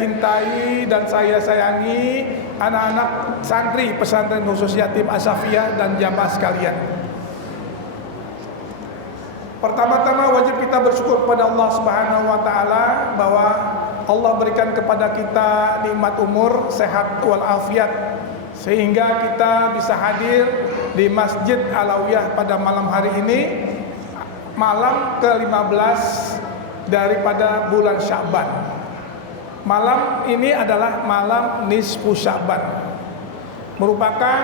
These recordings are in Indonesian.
cintai dan saya sayangi anak-anak santri pesantren khusus yatim As-Safiyah dan jamaah sekalian. Pertama-tama wajib kita bersyukur kepada Allah Subhanahu wa taala bahwa Allah berikan kepada kita nikmat umur, sehat walafiat sehingga kita bisa hadir di Masjid Alawiyah pada malam hari ini, malam ke-15 daripada bulan Sya'ban. Malam ini adalah malam nisfu Sya'ban, merupakan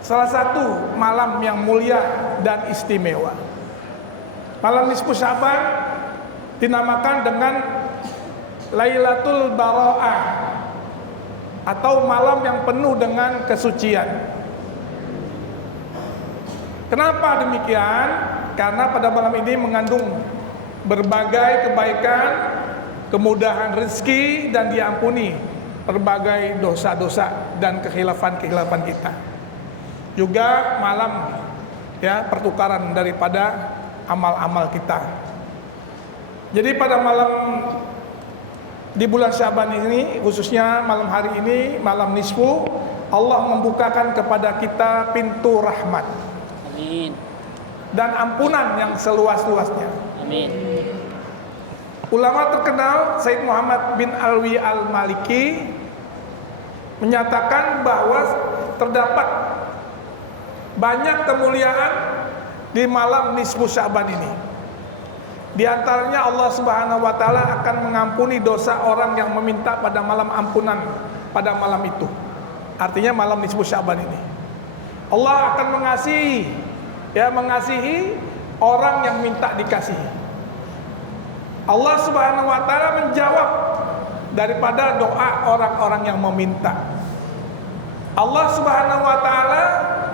salah satu malam yang mulia dan istimewa. Malam nisfu Sya'ban dinamakan dengan Lailatul Bara'ah atau malam yang penuh dengan kesucian. Kenapa demikian? Karena pada malam ini mengandung berbagai kebaikan, kemudahan rezeki, dan diampuni berbagai dosa-dosa dan kekhilafan-kekhilafan kita. Juga malam pertukaran daripada amal-amal kita. Jadi pada malam di bulan Sya'ban ini, khususnya malam hari ini, malam nisfu, Allah membukakan kepada kita pintu rahmat. Amin. Dan ampunan yang seluas-luasnya. Amin. Ulama terkenal Said Muhammad bin Alwi al-Maliki menyatakan bahwa terdapat banyak kemuliaan di malam nisfu Sya'ban ini. Di antaranya Allah Subhanahu wa taala akan mengampuni dosa orang yang meminta pada malam ampunan pada malam itu. Artinya malam nisfu Sya'ban ini. Allah akan mengasihi orang yang minta dikasihi. Allah Subhanahu wa taala menjawab daripada doa orang-orang yang meminta. Allah Subhanahu wa taala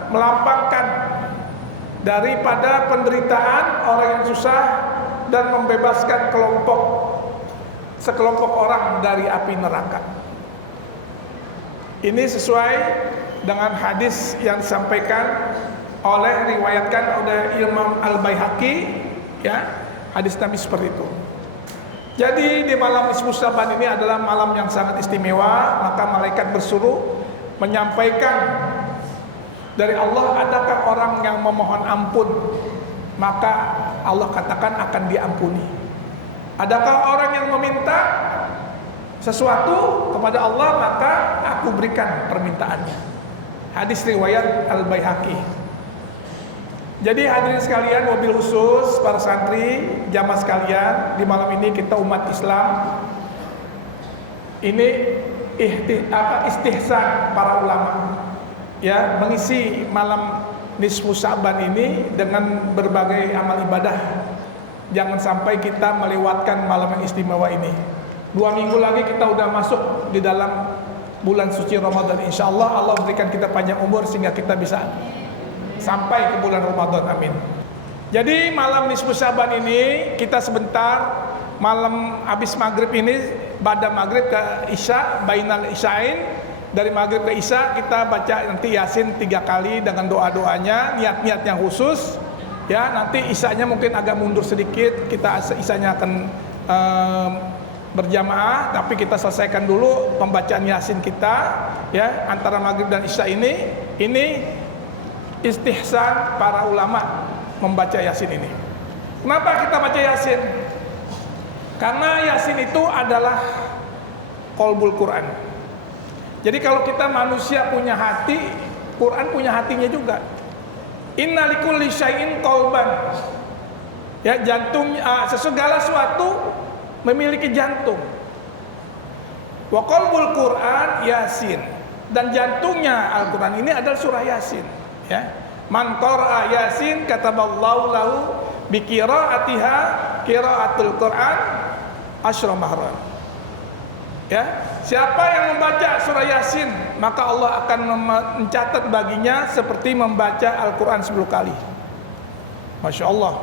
melapangkan daripada penderitaan orang yang susah dan membebaskan sekelompok orang dari api neraka. Ini sesuai dengan hadis yang disampaikan riwayatkan oleh Imam Al-Baihaqi, hadis Nabi seperti itu. Jadi di malam nisfu Sya'ban ini adalah malam yang sangat istimewa, maka malaikat bersuruh menyampaikan dari Allah, adakah orang yang memohon ampun, maka Allah katakan akan diampuni. Adakah orang yang meminta sesuatu kepada Allah, maka aku berikan permintaannya. Hadis riwayat Al-Baihaqi. Jadi hadirin sekalian, wabil khusus para santri, jamaah sekalian, di malam ini kita umat Islam ini istihsan para ulama mengisi malam nisfu Sya'ban ini dengan berbagai amal ibadah. Jangan sampai kita melewatkan malam yang istimewa ini. 2 minggu lagi kita udah masuk di dalam bulan suci Ramadan. InsyaAllah Allah berikan kita panjang umur sehingga kita bisa sampai ke bulan Ramadan. Amin. Jadi malam nisfu Sya'ban ini kita sebentar, malam habis maghrib ini, pada maghrib ke isya, bainal isya'in, dari maghrib ke isya kita baca nanti Yasin 3 kali dengan doa-doanya, niat-niat yang khusus. Nanti isyanya mungkin agak mundur sedikit, kita isyanya akan berjamaah, tapi kita selesaikan dulu pembacaan Yasin kita antara maghrib dan isya ini. Ini istihsan para ulama membaca Yasin ini. Kenapa kita baca Yasin? Karena Yasin itu adalah qalbul Quran. Jadi kalau kita manusia punya hati, Quran punya hatinya juga. Inna likulli syai'in qalban. Jantung, segala sesuatu memiliki jantung. Wa qalbul Quran Yasin. Dan jantungnya Al-Quran ini adalah surah Yasin. Man qara'a Yasin kataballahu lahu bi qiraatiha qiraatul Quran asyra mahran. Siapa yang membaca surah Yasin, maka Allah akan mencatat baginya seperti membaca Al-Quran 10 kali. Masya Allah.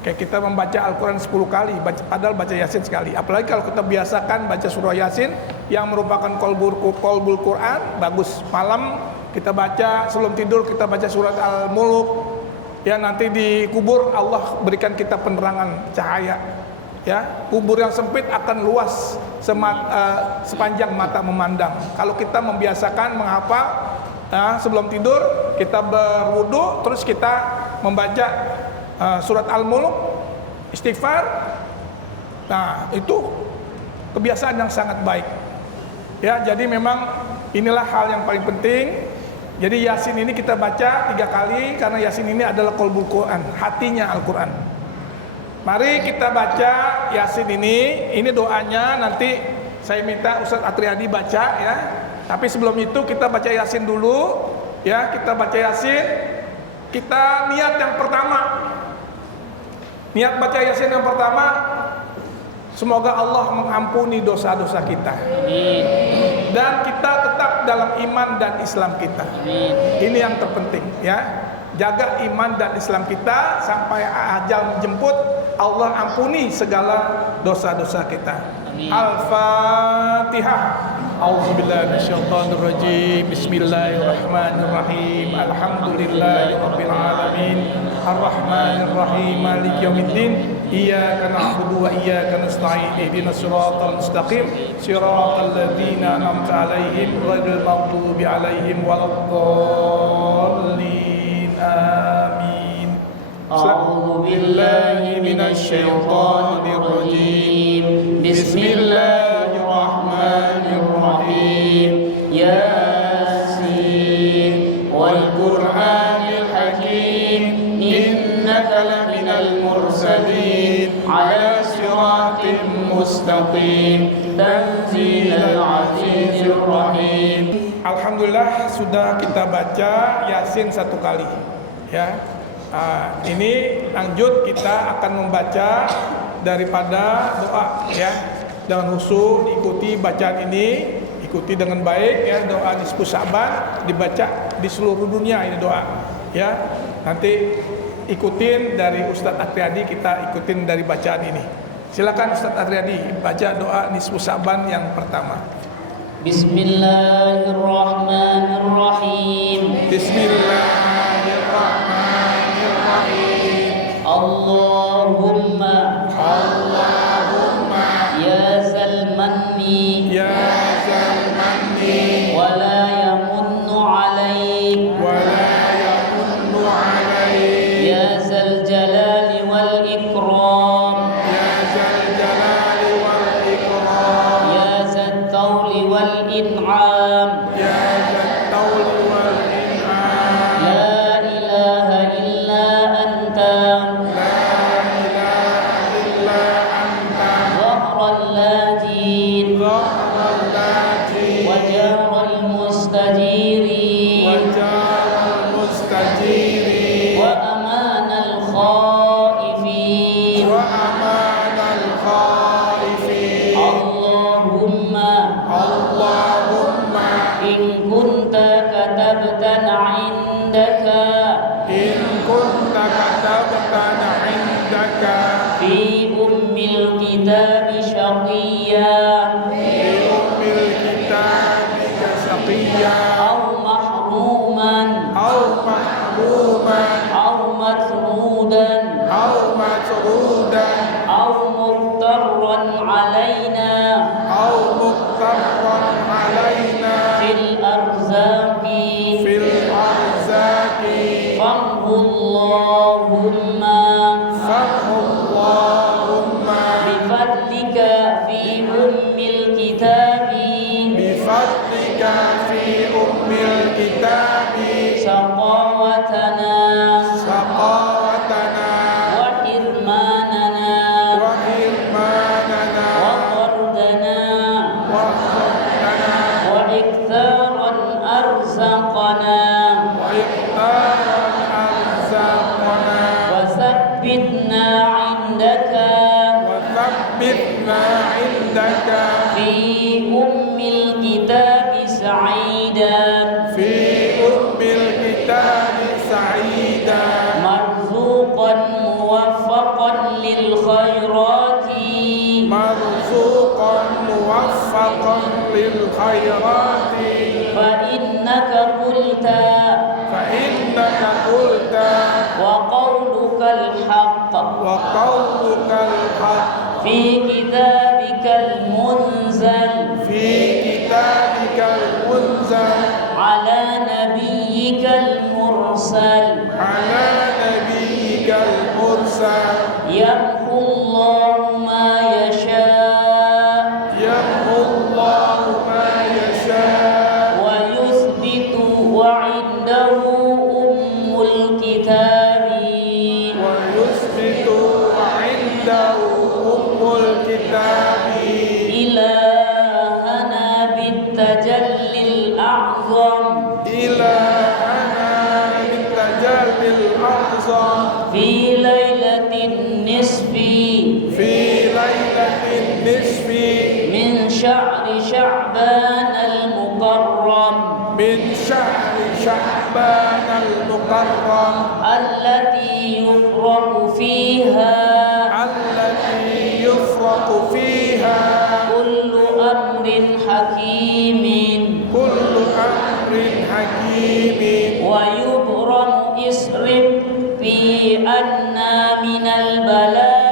Kayak kita membaca Al-Quran 10 kali, padahal baca Yasin sekali. Apalagi kalau kita biasakan baca surah Yasin yang merupakan qalbul Quran, bagus. Malam kita baca, sebelum tidur kita baca surat Al-Mulk. Nanti di kubur Allah berikan kita penerangan cahaya. Ya, kubur yang sempit akan luas sepanjang mata memandang. Kalau kita membiasakan menghafal sebelum tidur, kita berwudu, terus kita membaca surat Al-Mulk, istighfar. Nah, itu kebiasaan yang sangat baik. Ya, jadi memang inilah hal yang paling penting. Jadi Yasin ini kita baca 3 kali karena Yasin ini adalah qalbul Quran, hatinya Al-Quran. Mari kita baca Yasin ini doanya nanti saya minta Ustadz Atriadi baca ya. Tapi sebelum itu kita baca Yasin dulu ya, kita baca Yasin. Kita niat yang pertama. Niat baca Yasin yang pertama, semoga Allah mengampuni dosa-dosa kita. Amin. Dan kita tetap dalam iman dan Islam kita. Amin. Ini yang terpenting ya. Jaga iman dan Islam kita sampai ajal menjemput, Allah ampuni segala dosa-dosa kita. Al-Fatihah. A'udzubillahi minasyaitonirrajim. Bismillahirrahmanirrahim. Alhamdulillahirabbil alamin. Arrahmanirrahim. Maliki yaumiddin. Iyyaka na'budu wa iyyaka nasta'in. Ihdinas siratal mustaqim. Siratal ladzina an'amta 'alaihim ghairil maghdubi 'alaihim waladdallin. Amin. A'udzu billahi minasyaitonir rajim. Bismillahirrahmanirrahim. Yasin wal Qur'anil hakim. Innaka laminal mursalin ala siratim mustaqim. Tanzilal azizir rahim. Alhamdulillah sudah kita baca Yasin 1 kali ya. Ini lanjut kita akan membaca daripada doa ya. Dengan khusyuk diikuti bacaan ini, ikuti dengan baik ya. Doa nisfu Sya'ban dibaca di seluruh dunia ini doa ya. Nanti ikutin dari Ustadz Atriadi, kita ikutin dari bacaan ini. Silakan Ustadz Atriadi baca doa nisfu Sya'ban yang pertama. Bismillahirrahmanirrahim. Bismillahirrahmanirrahim. Allahumma ya zal manni wa la yamunnu alaik ya zal jalali wal ikram ya zal tawli wal in'am la ilaha illa anta zahral lajin wa jaral mustajiri wa amanal khaifin Allahumma in kunta katabtan indaka fi ummil kitabi syaqiyyan aw mahruman aw matrudan aw muqtarran alaina fil arzaqi famhu Allahumma bifadlika fi ummil kitabi saqawatana wa hirmanana wa qardana wa iktharan arzaqana wa thabbitna indaka fi ummil kitabi sa'ida marzuqan muwaffaqan lil khairati fa innaka qulta wa qawlukal haqq في كتابك المنزل في كتابك المنزل على نبيك المرسل على نبيك المرسل يمحو الله ما يشاء يمحو الله ما يشاء ويثبت وعنده أم الكتاب ويثبت عنده أم الكتاب إلهنا بالتجلي الأعظم إلهنا بالتجلي الأعظم في ليلة النصف في ليلة النصف من شهر شعبان المكرم من شهر شعبان المكرم التي يفرق فيها التي يفرق فيها كل أمر حكيم كل أمر حكيم ويبرم إسرف في أنا من البلاء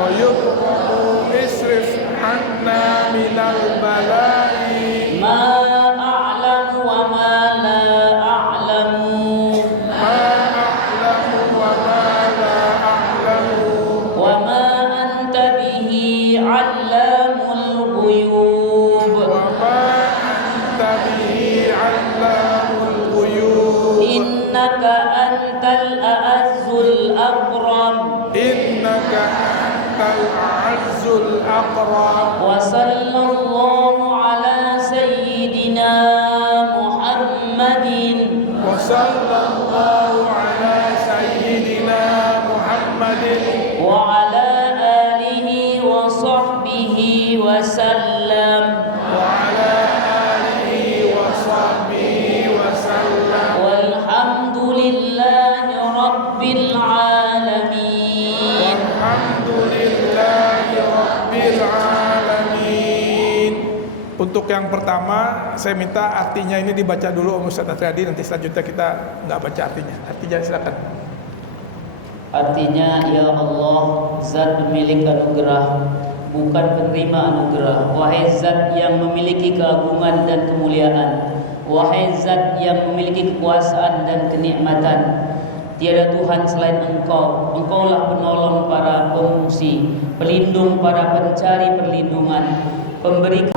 ويبرم اصرف عنا من البلاء ما أعلم وما لا أعلم ما أعلم وما لا أعلم وما أنت به علام الغيوب وما أنت به علام الغيوب إنك أنت الأعز الأكرم إنك أنت الأعز الأكرم وصلى الله على سيدنا محمد وصلى الله على سيدنا محمد وعلى آله وصحبه وسلم وعلى آله وصحبه وسلم والحمد لله رب العالمين. والحمد لله رب العالمين. Untuk yang pertama, saya minta artinya ini dibaca dulu Om Ustaz Atriadi, nanti selanjutnya kita nggak baca artinya. Artinya silakan. Artinya, ya Allah, zat pemilik anugerah, bukan penerima anugerah. Wahai zat yang memiliki keagungan dan kemuliaan, wahai zat yang memiliki kekuasaan dan kenikmatan, tiada Tuhan selain Engkau. Engkaulah penolong para pengungsi, pelindung para pencari perlindungan, pemberi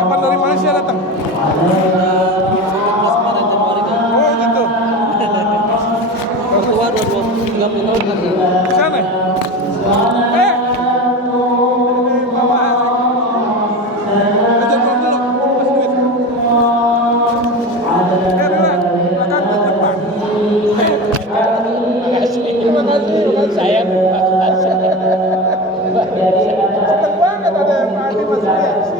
Kapan dari Malaysia datang? Oh gitu. Keluar 2030 tahun lagi. Sana. Ini bawa. Aja dulu. Kasih duit. Rela. Belakang ke depan. Terima kasih. Saya Seneng banget ada yang Pak Adi masuk reaksi.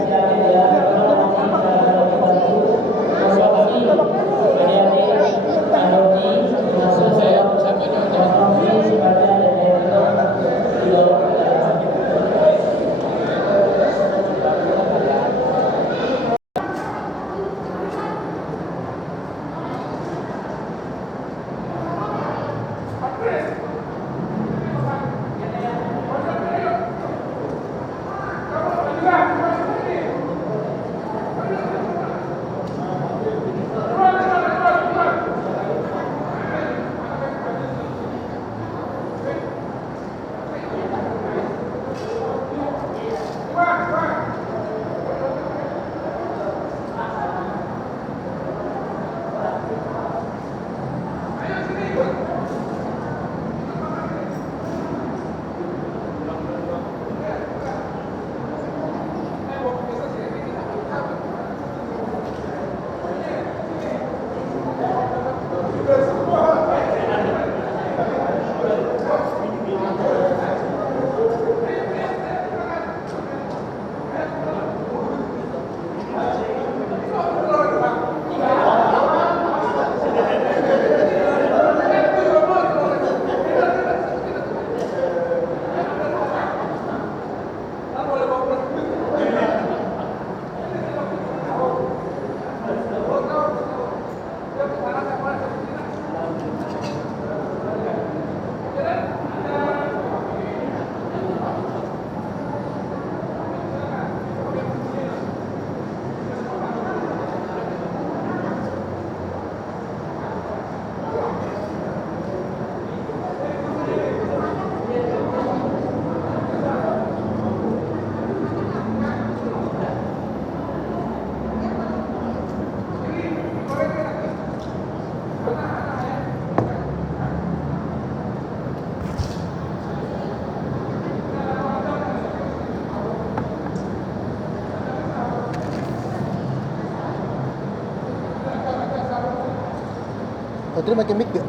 Kau terima pakai mic gak?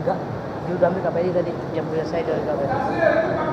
Enggak. Dia udah ambil KPI tadi yang punya saya dari KPI.